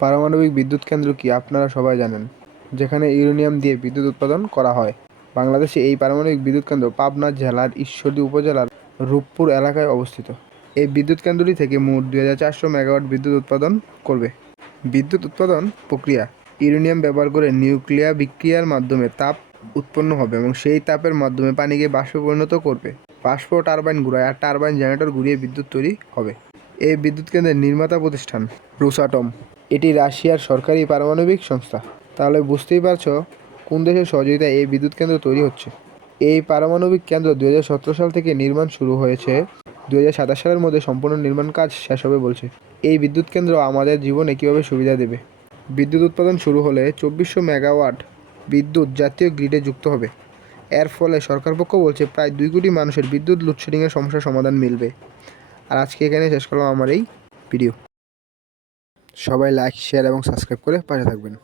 পারমাণবিক বিদ্যুৎ কেন্দ্র কি আপনারা সবাই জানেন, যেখানে ইউরেনিয়াম দিয়ে বিদ্যুৎ উৎপাদন করা হয়। বাংলাদেশে এই পারমাণবিক বিদ্যুৎ কেন্দ্র পাবনা জেলার ঈশ্বরদী উপজেলার রূপপুর এলাকায় অবস্থিত। এই বিদ্যুৎ কেন্দ্রটি থেকে মোট 2400 মেগাওয়াট বিদ্যুৎ উৎপাদন করবে। বিদ্যুৎ উৎপাদন প্রক্রিয়া: ইউরেনিয়াম ব্যবহার করে নিউক্লিয়ার বিক্রিয়ার মাধ্যমে তাপ উৎপন্ন হবে এবং সেই তাপের মাধ্যমে পানিকে বাষ্পে পরিণত করবে। বাষ্প টারবাইন ঘুরায় আর টারবাইন জেনারেটর ঘুরিয়ে বিদ্যুৎ তৈরি হবে। এই বিদ্যুৎ কেন্দ্রের নির্মাতা প্রতিষ্ঠান রোসাটম। এটি রাশিয়ার সরকারি পারমাণবিক সংস্থা। তাহলে বুঝতেই পারছো কোন দেশের সহযোগিতায় এই বিদ্যুৎ কেন্দ্র তৈরি হচ্ছে। এই পারমাণবিক কেন্দ্র 2017 সাল থেকে নির্মাণ শুরু হয়েছে। 2027 সালের মধ্যে সম্পূর্ণ নির্মাণ কাজ শেষ হবে বলছে। এই বিদ্যুৎ কেন্দ্র আমাদের জীবনে কীভাবে সুবিধা দেবে? বিদ্যুৎ উৎপাদন শুরু হলে 2400 মেগাওয়াট বিদ্যুৎ জাতীয় গ্রিডে যুক্ত হবে। এর ফলে সরকার পক্ষ বলছে প্রায় 2 কোটি মানুষের বিদ্যুৎ লোডশেডিংয়ের সমস্যার সমাধান মিলবে। আর আজকে এখানে শেষ করলাম আমার এই ভিডিও। সবাই লাইক, শেয়ার এবং সাবস্ক্রাইব করে পাশে থাকবেন।